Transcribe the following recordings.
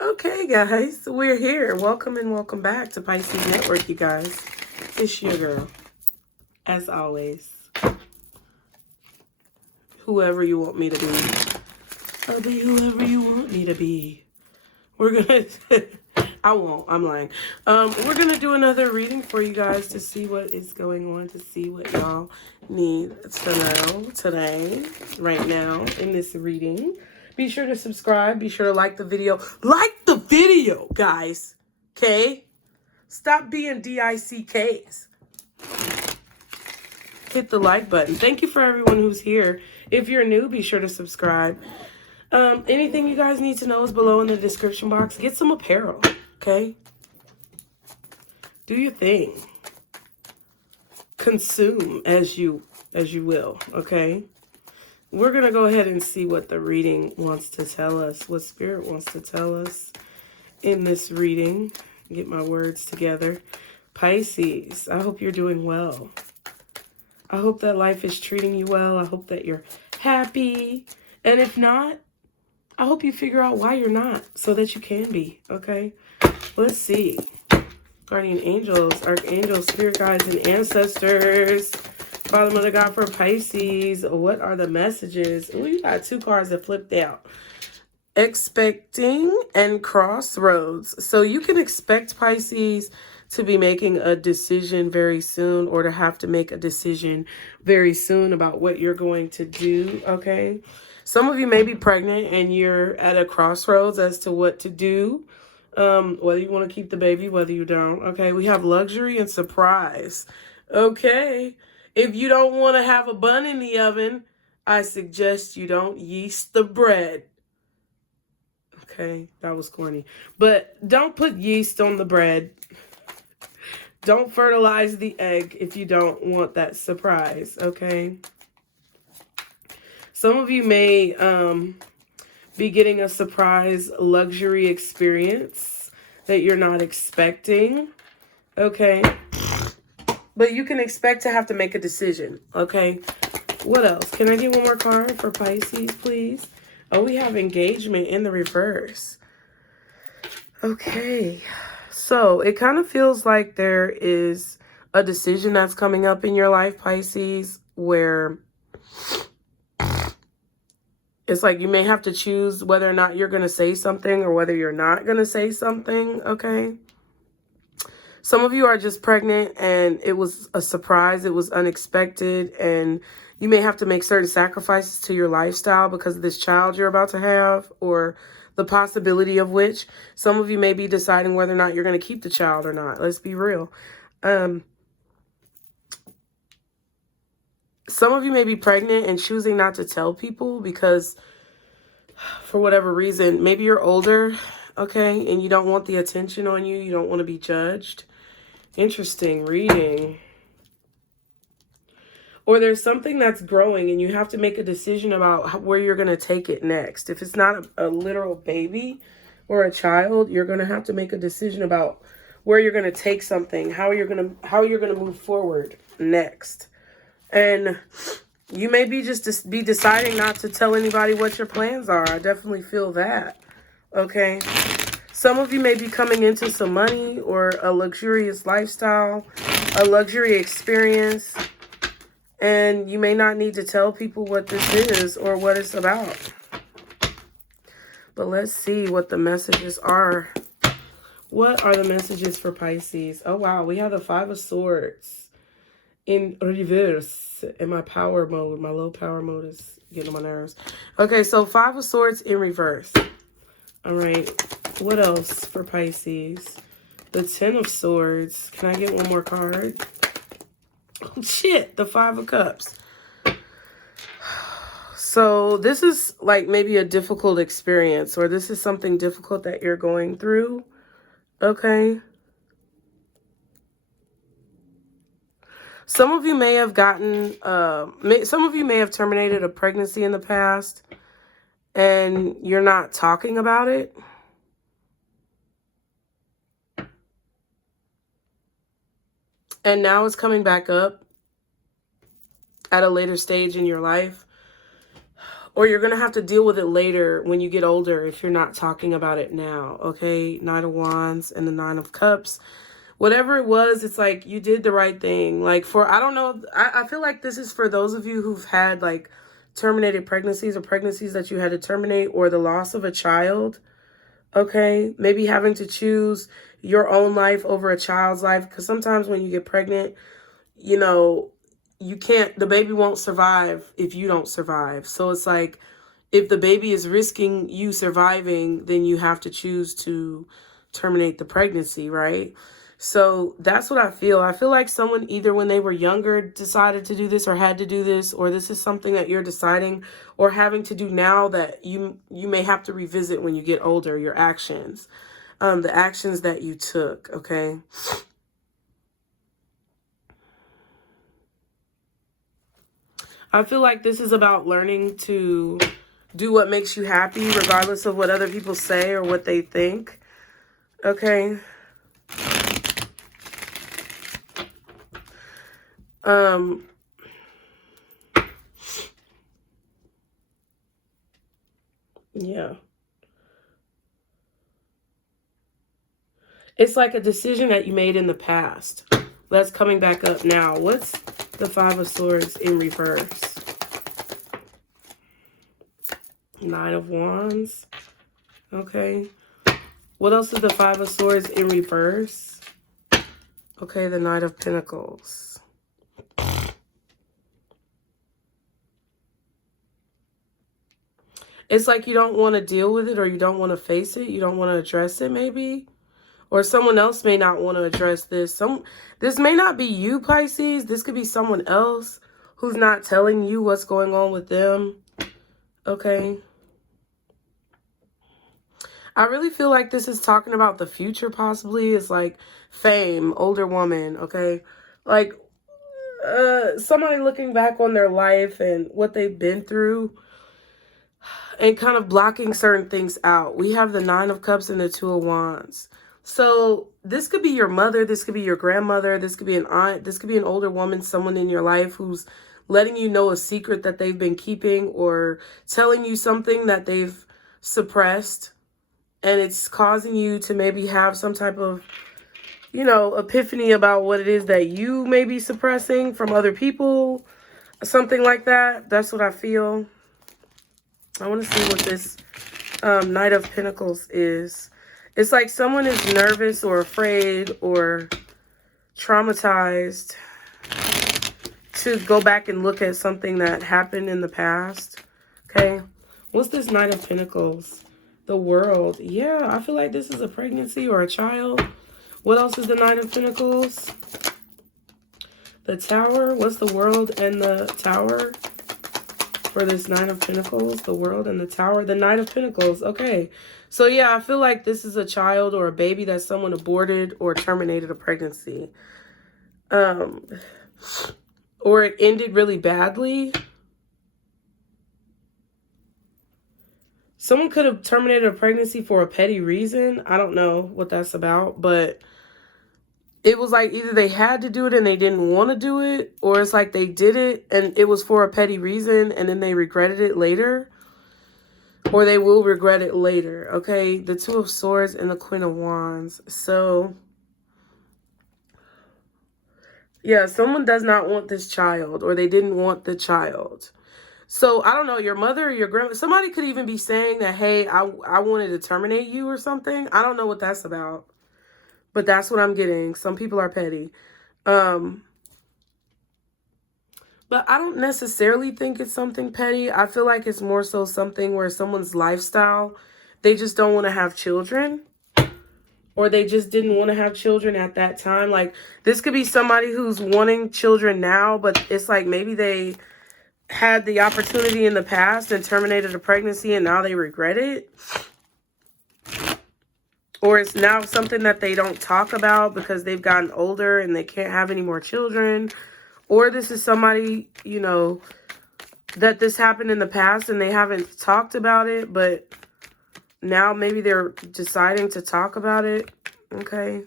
Okay, guys, we're here. Welcome and welcome back to Pisces Network, you guys. It's your girl, as always. Whoever you want me to be. I'll be whoever you want me to be. We're gonna... I won't. I'm lying. We're gonna do another reading for you guys to see what is going on, to see what y'all need to know today, right now, in this reading. Be sure to subscribe. Be sure to like the video. Like the video, guys. Okay? Stop being DICKs. Hit the like button. Thank you for everyone who's here. If you're new, be sure to subscribe. Anything you guys need to know is below in the description box. Get some apparel, okay? Do your thing. Consume as you will, okay? We're going to go ahead and see what the reading wants to tell us, what Spirit wants to tell us in this reading. Get my words together. Pisces, I hope you're doing well. I hope that life is treating you well. I hope that you're happy. And if not, I hope you figure out why you're not so that you can be, okay? Let's see. Guardian angels, archangels, spirit guides, and ancestors. Father, Mother, God for Pisces. What are the messages? Oh, you got two cards that flipped out. Expecting and crossroads. So you can expect, Pisces, to be making a decision very soon, or to have to make a decision very soon about what you're going to do, okay? Some of you may be pregnant and you're at a crossroads as to what to do. Whether you want to keep the baby, whether you don't. Okay, we have luxury and surprise. Okay, if you don't want to have a bun in the oven, I suggest you don't yeast the bread. Okay, that was corny. But don't put yeast on the bread. Don't fertilize the egg if you don't want that surprise, okay? Some of you may be getting a surprise luxury experience that you're not expecting, okay? But you can expect to have to make a decision, okay? What else? Can I get one more card for Pisces, please? Oh, we have engagement in the reverse. Okay. So it kind of feels like there is a decision that's coming up in your life, Pisces, where it's like you may have to choose whether or not you're going to say something or whether you're not going to say something, okay? Some of you are just pregnant and it was a surprise, it was unexpected, and you may have to make certain sacrifices to your lifestyle because of this child you're about to have, or the possibility of which. Some of you may be deciding whether or not you're going to keep the child or not. Let's be real. Some of you may be pregnant and choosing not to tell people because for whatever reason, maybe you're older, okay, and you don't want the attention on you. You don't want to be judged. Interesting reading. Or there's something that's growing and you have to make a decision about where you're going to take it next. If it's not a literal baby or a child, you're going to have to make a decision about where you're going to take something, how you're going to move forward next. And you may be just be deciding not to tell anybody what your plans are. I definitely feel that. Okay. Some of you may be coming into some money or a luxurious lifestyle, a luxury experience, and you may not need to tell people what this is or what it's about. But let's see what the messages are. What are the messages for Pisces? Oh, wow. We have the Five of Swords in reverse in my power mode. My low power mode is getting on my nerves. Okay, so Five of Swords in reverse. All right. What else for Pisces? The Ten of Swords. Can I get one more card? Oh, shit. The Five of Cups. So this is like maybe a difficult experience, or this is something difficult that you're going through. Okay. Some of you may have gotten, some of you may have terminated a pregnancy in the past and you're not talking about it. And now it's coming back up at a later stage in your life. Or you're going to have to deal with it later when you get older if you're not talking about it now, okay? Knight of Wands and the Nine of Cups. Whatever it was, it's like you did the right thing. Like I don't know, I feel like this is for those of you who've had like terminated pregnancies or pregnancies that you had to terminate, or the loss of a child, okay? Maybe having to choose your own life over a child's life, because sometimes when you get pregnant, you know, you can't, the baby won't survive if you don't survive. So it's like, if the baby is risking you surviving, then you have to choose to terminate the pregnancy, right? So that's what I feel. I feel like someone either when they were younger decided to do this or had to do this, or this is something that you're deciding or having to do now that you may have to revisit when you get older, your actions, the actions that you took, okay? I feel like this is about learning to do what makes you happy, regardless of what other people say or what they think. Okay. Yeah. It's like a decision that you made in the past that's coming back up now. What's the Five of Swords in reverse? Nine of Wands. Okay. What else is the Five of Swords in reverse? Okay, the Knight of Pentacles. It's like you don't want to deal with it, or you don't want to face it. You don't want to address it, maybe. Or someone else may not want to address this. This may not be you, Pisces. This could be someone else who's not telling you what's going on with them. Okay. I really feel like this is talking about the future, possibly. It's like fame, older woman, okay? Like somebody looking back on their life and what they've been through and kind of blocking certain things out. We have the Nine of Cups and the Two of Wands. So this could be your mother, this could be your grandmother, this could be an aunt, this could be an older woman, someone in your life who's letting you know a secret that they've been keeping, or telling you something that they've suppressed. And it's causing you to maybe have some type of, you know, epiphany about what it is that you may be suppressing from other people. Something like that. That's what I feel. I want to see what this Knight of Pentacles is. It's like someone is nervous or afraid or traumatized to go back and look at something that happened in the past. Okay. What's this Knight of Pentacles? The World. Yeah, I feel like this is a pregnancy or a child. What else is the Knight of Pentacles? The Tower. What's the World and the Tower for this Knight of Pentacles? The World and the Tower. The Knight of Pentacles. Okay. So yeah, I feel like this is a child or a baby that someone aborted or terminated a pregnancy. Or it ended really badly. Someone could have terminated a pregnancy for a petty reason. I don't know what that's about, but it was like either they had to do it and they didn't want to do it, or it's like they did it and it was for a petty reason and then they regretted it later, or they will regret it later. Okay, the Two of Swords and the Queen of Wands. So yeah, someone does not want this child, or they didn't want the child. So, I don't know, your mother or your grandma, somebody could even be saying that, hey, I wanted to terminate you or something. I don't know what that's about, but that's what I'm getting. Some people are petty. But I don't necessarily think it's something petty. I feel like it's more so something where someone's lifestyle, they just don't want to have children, or they just didn't want to have children at that time. Like, this could be somebody who's wanting children now, but it's like maybe they had the opportunity in the past and terminated a pregnancy and now they regret it. Or it's now something that they don't talk about because they've gotten older and they can't have any more children. Or this is somebody, you know, that this happened in the past and they haven't talked about it, but now maybe they're deciding to talk about it. Okay.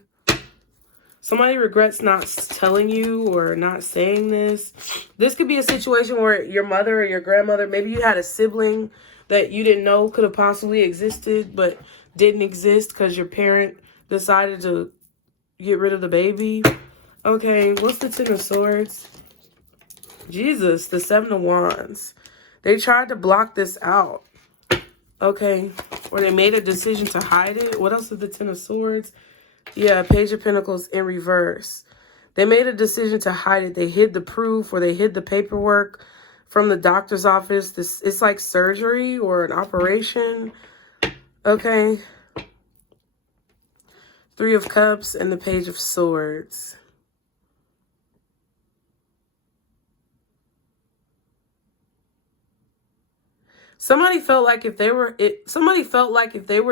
Somebody regrets not telling you or not saying this. This could be a situation where your mother or your grandmother, maybe you had a sibling that you didn't know could have possibly existed, but didn't exist because your parent decided to get rid of the baby. Okay, what's the Ten of Swords? Jesus, the Seven of Wands. They tried to block this out. Okay, or they made a decision to hide it. What else is the Ten of Swords? Yeah, Page of Pentacles in reverse. They made a decision to hide it. They hid the proof, or they hid the paperwork from the doctor's office. It's like surgery or an operation. Okay. Three of Cups and the Page of Swords. Somebody felt like if they were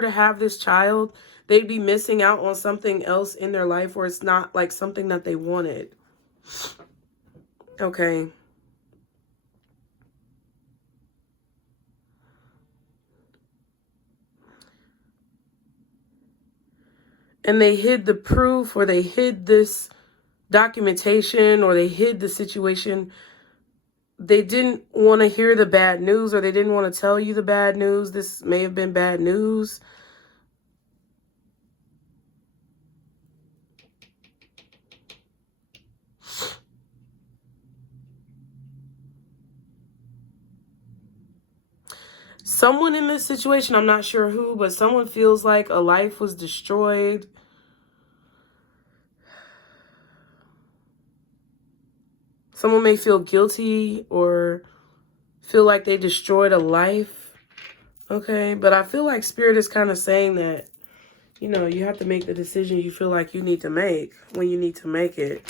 to have this child, they'd be missing out on something else in their life, or it's not like something that they wanted. Okay. And they hid the proof, or they hid this documentation, or they hid the situation. They didn't want to hear the bad news, or they didn't want to tell you the bad news. This may have been bad news. Someone in this situation, I'm not sure who, but someone feels like a life was destroyed. Someone may feel guilty or feel like they destroyed a life. Okay, but I feel like Spirit is kind of saying that, you know, you have to make the decision you feel like you need to make when you need to make it.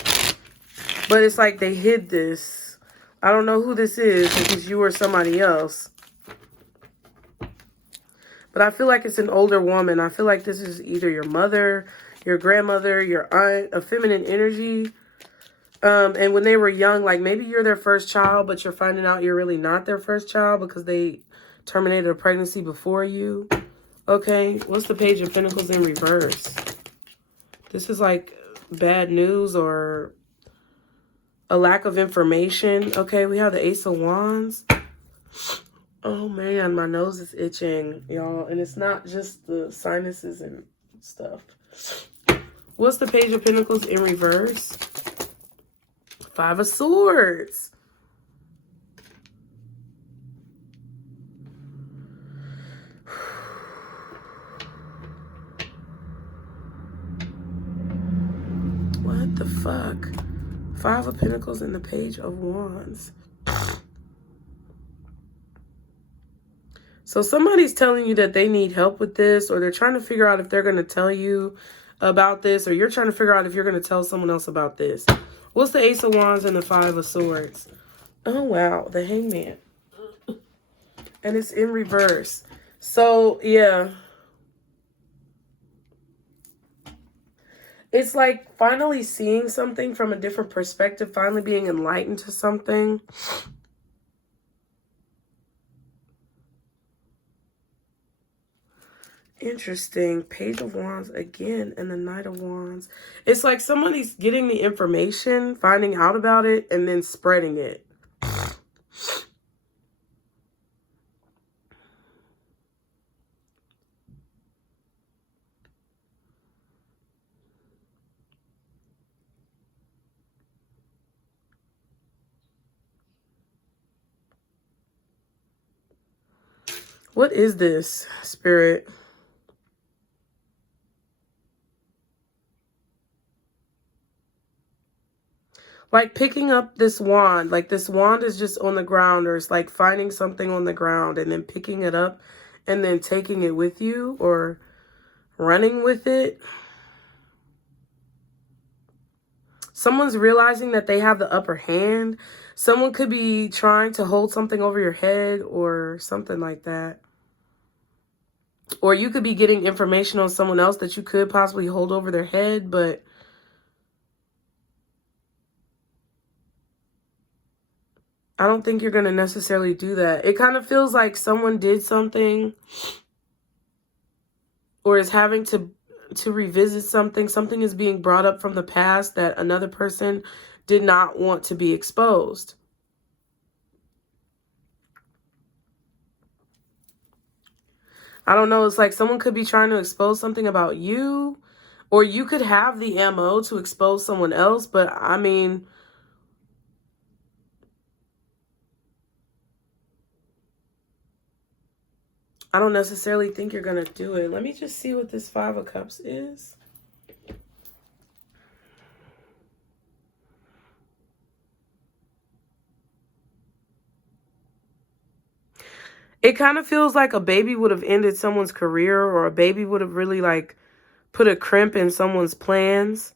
But it's like they hid this. I don't know who this is, if it's you or somebody else. But I feel like it's an older woman. I feel like this is either your mother, your grandmother, your aunt, a feminine energy. And when they were young, like maybe you're their first child, but you're finding out you're really not their first child because they terminated a pregnancy before you. Okay, what's the Page of Pentacles in reverse? This is like bad news or a lack of information. Okay, we have the Ace of Wands. Oh man, my nose is itching, y'all. And it's not just the sinuses and stuff. What's the Page of Pentacles in reverse? Five of Swords. What the fuck? Five of Pentacles and the Page of Wands. So somebody's telling you that they need help with this, or they're trying to figure out if they're going to tell you about this, or you're trying to figure out if you're going to tell someone else about this. What's the Ace of Wands and the Five of Swords? Oh, wow. The Hangman. And it's in reverse. So, yeah. It's like finally seeing something from a different perspective, finally being enlightened to something. Interesting. Page of Wands again and the Knight of Wands. It's like somebody's getting the information, finding out about it, and then spreading it. What is this, Spirit? Like picking up this wand, like this wand is just on the ground, or it's like finding something on the ground and then picking it up and then taking it with you or running with it. Someone's realizing that they have the upper hand. Someone could be trying to hold something over your head or something like that. Or you could be getting information on someone else that you could possibly hold over their head, but I don't think you're going to necessarily do that. It kind of feels like someone did something or is having to to revisit something. Something is being brought up from the past that another person did not want to be exposed. I don't know. It's like someone could be trying to expose something about you, or you could have the ammo to expose someone else. But I mean, I don't necessarily think you're going to do it. Let me just see what this 5 of Cups is. It kind of feels like a baby would have ended someone's career, or a baby would have really like put a crimp in someone's plans.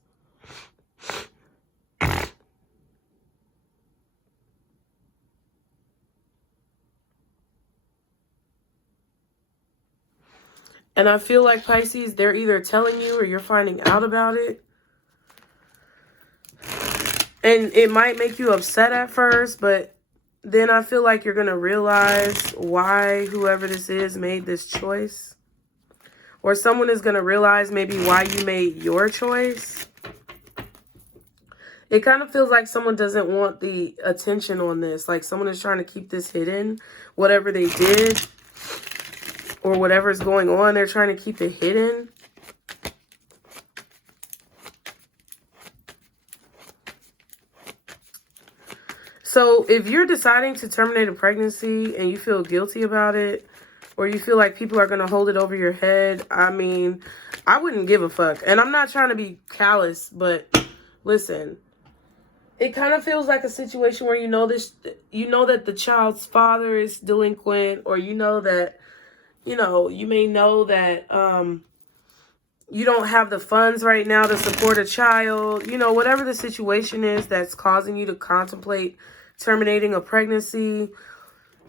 And I feel like, Pisces, they're either telling you or you're finding out about it. And it might make you upset at first, but then I feel like you're going to realize why whoever this is made this choice. Or someone is going to realize maybe why you made your choice. It kind of feels like someone doesn't want the attention on this. Like someone is trying to keep this hidden. Whatever they did or whatever's going on, they're trying to keep it hidden. So if you're deciding to terminate a pregnancy and you feel guilty about it, or you feel like people are going to hold it over your head, I mean, I wouldn't give a fuck. And I'm not trying to be callous, but listen, it kind of feels like a situation where you know that the child's father is delinquent, or you know that, you may know that you don't have the funds right now to support a child. Whatever the situation is that's causing you to contemplate terminating a pregnancy.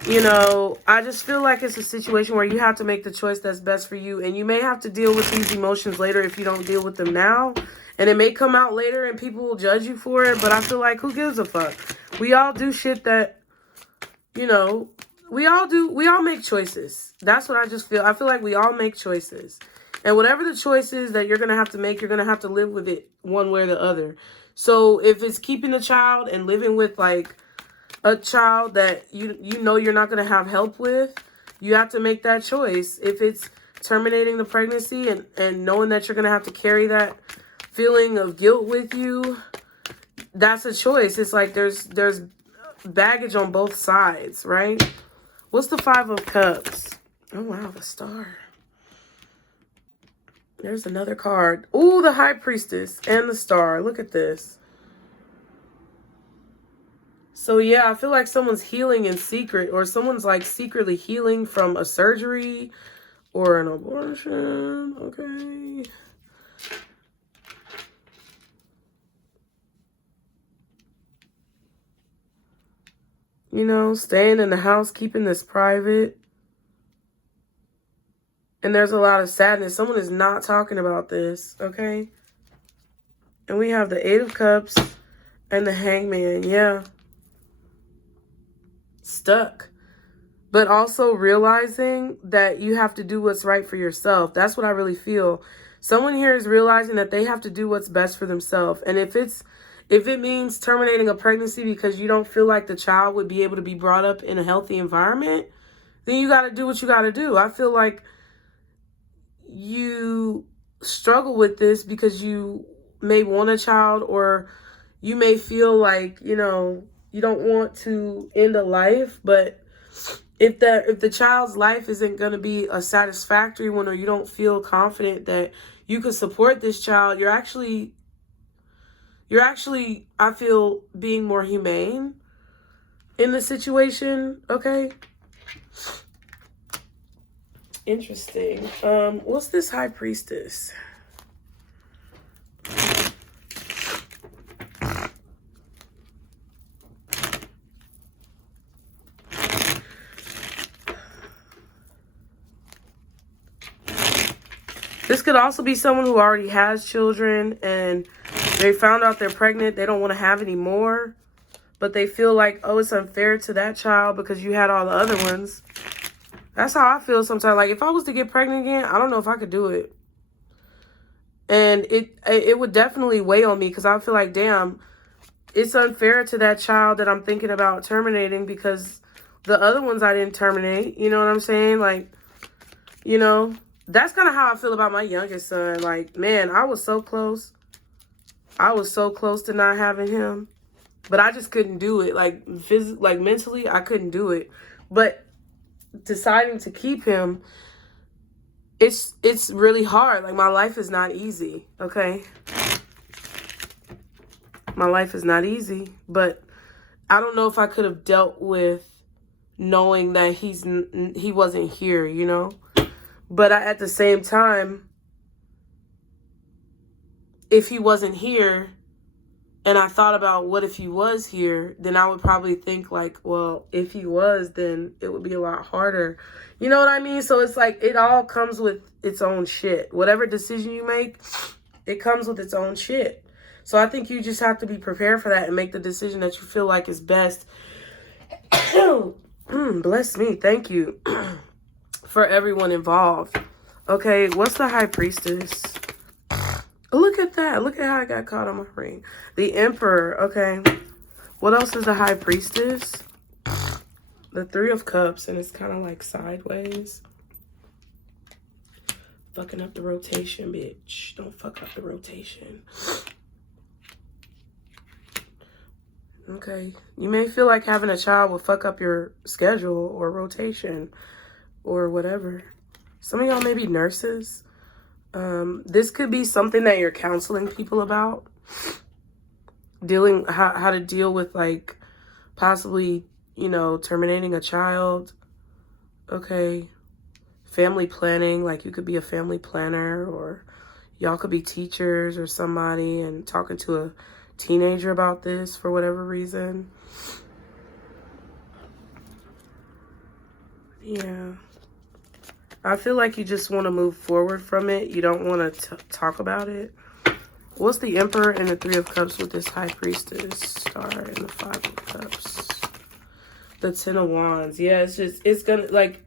I just feel like it's a situation where you have to make the choice that's best for you. And you may have to deal with these emotions later if you don't deal with them now. And it may come out later and people will judge you for it. But I feel like, who gives a fuck? We all do shit that, we all make choices. That's what I just feel. I feel like we all make choices. And whatever the choice is that you're going to have to make, you're going to have to live with it one way or the other. So if it's keeping a child and living with like a child that you know you're not going to have help with, you have to make that choice. If it's terminating the pregnancy and knowing that you're going to have to carry that feeling of guilt with you, that's a choice. It's like there's baggage on both sides, right? What's the 5 of Cups? Oh, wow, the Star. There's another card. Ooh, the High Priestess and the Star. Look at this. So, yeah, I feel like someone's healing in secret, or someone's like secretly healing from a surgery or an abortion. Okay. Staying in the house, keeping this private. And there's a lot of sadness. Someone is not talking about this, okay? And we have the 8 of Cups and the Hangman. Yeah. Stuck. But also realizing that you have to do what's right for yourself. That's what I really feel. Someone here is realizing that they have to do what's best for themselves. And if it means terminating a pregnancy because you don't feel like the child would be able to be brought up in a healthy environment, then you got to do what you got to do. I feel like you struggle with this because you may want a child, or you may feel like, you don't want to end a life. But if the child's life isn't going to be a satisfactory one, or you don't feel confident that you can support this child, you're actually, I feel, being more humane in the situation, okay? Interesting. What's this High Priestess? This could also be someone who already has children and they found out they're pregnant. They don't want to have any more, but they feel like, oh, it's unfair to that child because you had all the other ones. That's how I feel sometimes. Like, if I was to get pregnant again, I don't know if I could do it. And it would definitely weigh on me, because I feel like, damn, it's unfair to that child that I'm thinking about terminating, because the other ones I didn't terminate. You know what I'm saying? Like, you know, that's kind of how I feel about my youngest son. Like, man, I was so close. I was so close to not having him, but I just couldn't do it. Like, like mentally, I couldn't do it. But deciding to keep him, it's really hard. Like, my life is not easy, okay? My life is not easy, but I don't know if I could have dealt with knowing that he wasn't here, you know? But at the same time, if he wasn't here and I thought about what if he was here, then I would probably think like, well, if he was, then it would be a lot harder. You know what I mean? So it's like, it all comes with its own shit. Whatever decision you make, it comes with its own shit. So I think you just have to be prepared for that and make the decision that you feel like is best. Bless me. Thank you. For everyone involved. Okay, what's the High Priestess? Look at that. Look at how I got caught on my ring. The Emperor. Okay. What else is the High Priestess? The Three of Cups, and it's kind of like sideways. Fucking up the rotation, bitch. Don't fuck up the rotation. Okay. You may feel like having a child will fuck up your schedule or rotation or whatever. Some of y'all may be nurses. This could be something that you're counseling people about. How to deal with, like, possibly, you know, terminating a child. Okay. Family planning, like you could be a family planner, or y'all could be teachers or somebody and talking to a teenager about this for whatever reason. Yeah. I feel like you just want to move forward from it. You don't want to talk about it. What's the Emperor and the Three of Cups with this High Priestess star and the Five of Cups? The Ten of Wands. Yeah, it's gonna, like,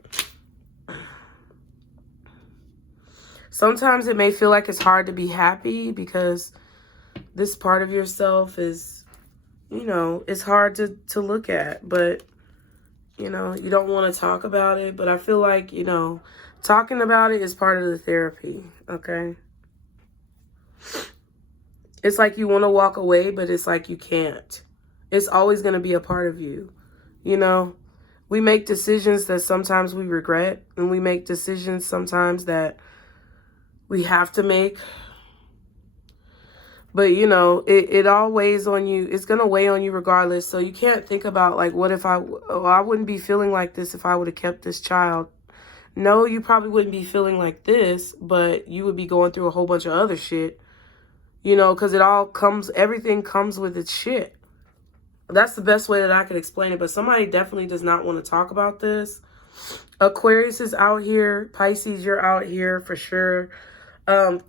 sometimes it may feel like it's hard to be happy because this part of yourself is, you know, it's hard to look at, but, you know, you don't want to talk about it. But I feel like, you know, talking about it is part of the therapy, okay? It's like you want to walk away, but it's like you can't. It's always going to be a part of you, you know? We make decisions that sometimes we regret, and we make decisions sometimes that we have to make. But, you know, it all weighs on you. It's going to weigh on you regardless. So you can't think about, like, what if I wouldn't be feeling like this if I would have kept this child. No, you probably wouldn't be feeling like this, but you would be going through a whole bunch of other shit. You know, because everything comes with its shit. That's the best way that I could explain it. But somebody definitely does not want to talk about this. Aquarius is out here. Pisces, you're out here for sure.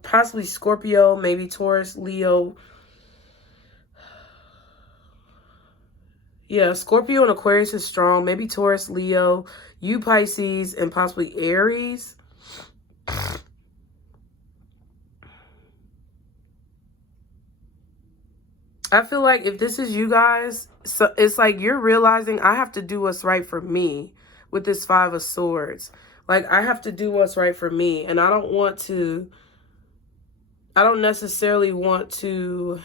Possibly Scorpio, maybe Taurus, Leo. Yeah, Scorpio and Aquarius is strong. Maybe Taurus, Leo, you Pisces, and possibly Aries. I feel like if this is you guys, so it's like you're realizing I have to do what's right for me with this Five of Swords. Like, I have to do what's right for me. And I don't necessarily want to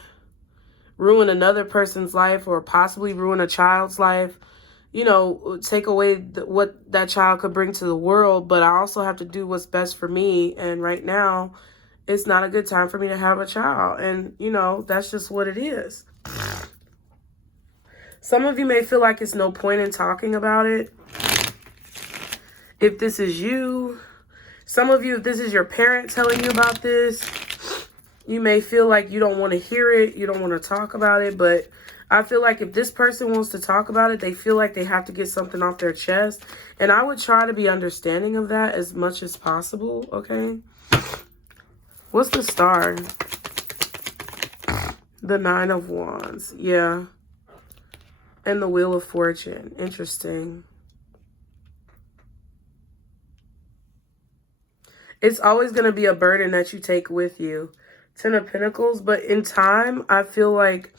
ruin another person's life or possibly ruin a child's life. You know, take away what that child could bring to the world. But I also have to do what's best for me. And right now, it's not a good time for me to have a child. And, you know, that's just what it is. Some of you may feel like it's no point in talking about it. If this is you, some of you, if this is your parent telling you about this, you may feel like you don't want to hear it. You don't want to talk about it. But I feel like if this person wants to talk about it, they feel like they have to get something off their chest. And I would try to be understanding of that as much as possible, okay? What's the star? The Nine of Wands. Yeah. And the Wheel of Fortune. Interesting. It's always going to be a burden that you take with you. Ten of Pentacles. But in time, I feel like,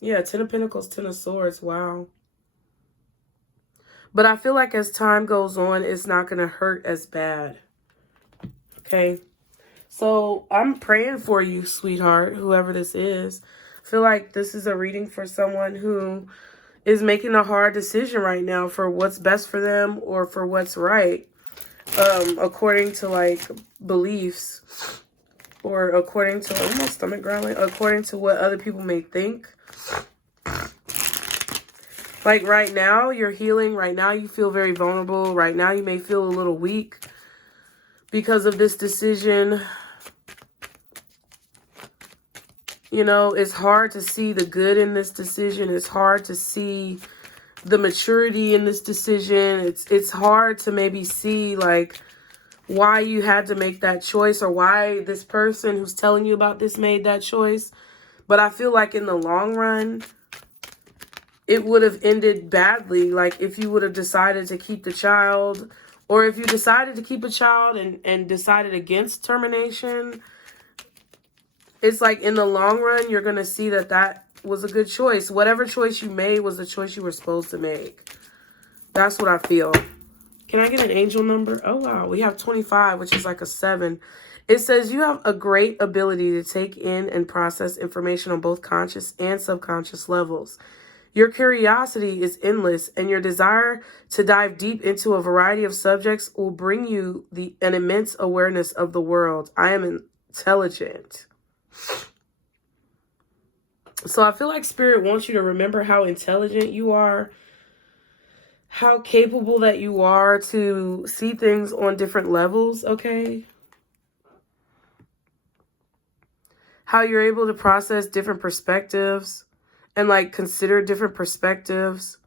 yeah, Ten of Pentacles, Ten of Swords. Wow. But I feel like as time goes on, it's not going to hurt as bad. Okay. So I'm praying for you, sweetheart, whoever this is. I feel like this is a reading for someone who is making a hard decision right now for what's best for them or for what's right. According to like beliefs or according to, oh, my stomach growling, according to what other people may think. Like right now, you're healing. Right now, you feel very vulnerable. Right now, you may feel a little weak because of this decision. You know, it's hard to see the good in this decision. It's hard to see the maturity in this decision. It's hard to maybe see like why you had to make that choice or why this person who's telling you about this made that choice. But I feel like in the long run, it would have ended badly. Like if you would have decided to keep the child, or if you decided to keep a child and decided against termination, it's like in the long run, you're going to see that that was a good choice. Whatever choice you made was the choice you were supposed to make. That's what I feel. Can I get an angel number? Oh, wow. We have 25, which is like a 7. It says you have a great ability to take in and process information on both conscious and subconscious levels. Your curiosity is endless, and your desire to dive deep into a variety of subjects will bring you an immense awareness of the world. I am intelligent. So I feel like Spirit wants you to remember how intelligent you are, how capable that you are to see things on different levels, okay? How you're able to process different perspectives and like consider different perspectives,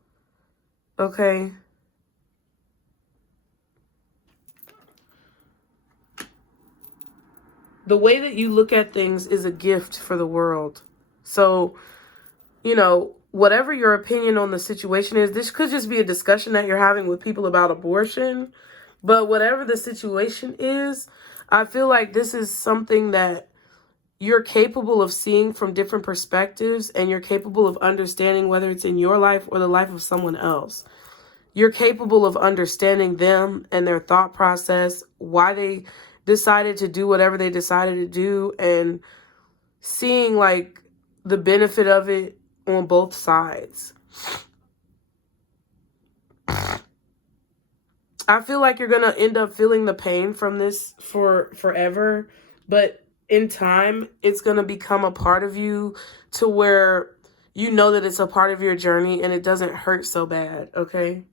okay? The way that you look at things is a gift for the world. So, you know, whatever your opinion on the situation is, this could just be a discussion that you're having with people about abortion. But whatever the situation is, I feel like this is something that you're capable of seeing from different perspectives, and you're capable of understanding whether it's in your life or the life of someone else. You're capable of understanding them and their thought process, why they decided to do whatever they decided to do, and seeing like the benefit of it on both sides. I feel like you're going to end up feeling the pain from this for forever, but in time, it's going to become a part of you to where you know that it's a part of your journey and it doesn't hurt so bad, okay?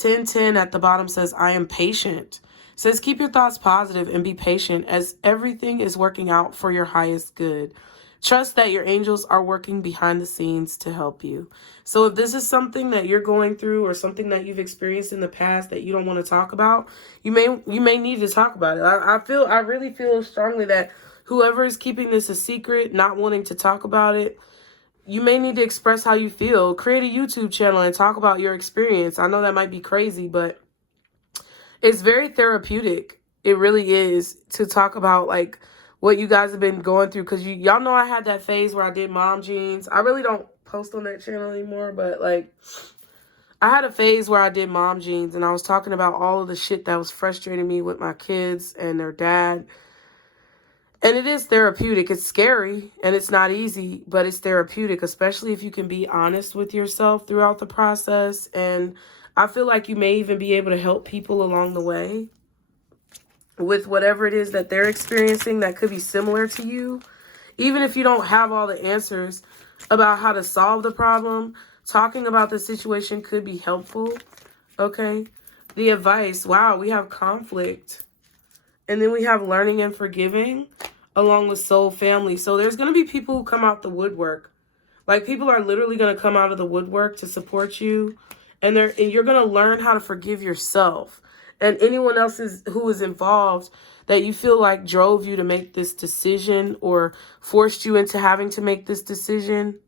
1010 at the bottom says, I am patient. It says, keep your thoughts positive and be patient as everything is working out for your highest good. Trust that your angels are working behind the scenes to help you. So if this is something that you're going through or something that you've experienced in the past that you don't want to talk about, you may need to talk about it. I really feel strongly that whoever is keeping this a secret, not wanting to talk about it, you may need to express how you feel. Create a YouTube channel and talk about your experience. I know that might be crazy, but it's very therapeutic. It really is, to talk about like what you guys have been going through. Because y'all know I had that phase where I did mom jeans. I really don't post on that channel anymore, but like I had a phase where I did mom jeans and I was talking about all of the shit that was frustrating me with my kids and their dad. And it is therapeutic. It's scary and it's not easy, but it's therapeutic, especially if you can be honest with yourself throughout the process. And I feel like you may even be able to help people along the way with whatever it is that they're experiencing that could be similar to you. Even if you don't have all the answers about how to solve the problem, talking about the situation could be helpful, okay? The advice, wow, we have conflict. And then we have learning and forgiving along with soul family. So there's going to be people who come out the woodwork. Like people are literally going to come out of the woodwork to support you. And you're going to learn how to forgive yourself. And anyone else who is involved that you feel like drove you to make this decision or forced you into having to make this decision.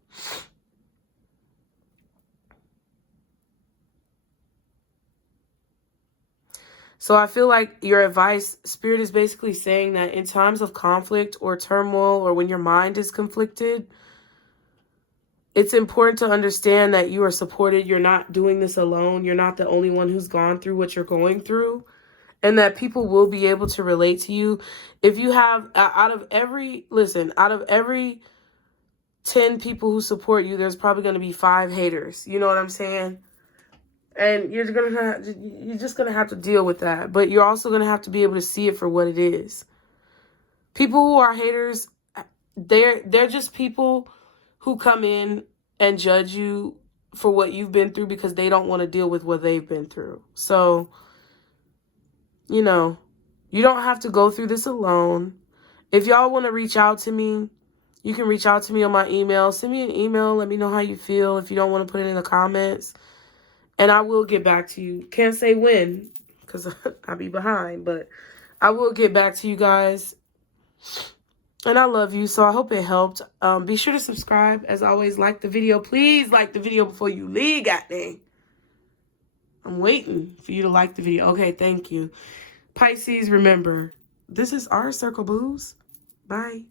So I feel like your advice, Spirit, is basically saying that in times of conflict or turmoil, or when your mind is conflicted, it's important to understand that you are supported. You're not doing this alone. You're not the only one who's gone through what you're going through. And that people will be able to relate to you. If you have, out of every 10 people who support you, there's probably going to be 5 haters. You know what I'm saying? And you're just going to have to deal with that. But you're also going to have to be able to see it for what it is. People who are haters, they're just people who come in and judge you for what you've been through because they don't want to deal with what they've been through. So, you know, you don't have to go through this alone. If y'all want to reach out to me, you can reach out to me on my email. Send me an email. Let me know how you feel if you don't want to put it in the comments. And I will get back to you. Can't say when because I'll be behind. But I will get back to you guys. And I love you. So I hope it helped. Be sure to subscribe. As always, like the video. Please like the video before you leave, goddamn. I'm waiting for you to like the video. Okay, thank you. Pisces, remember, this is our circle, booze. Bye.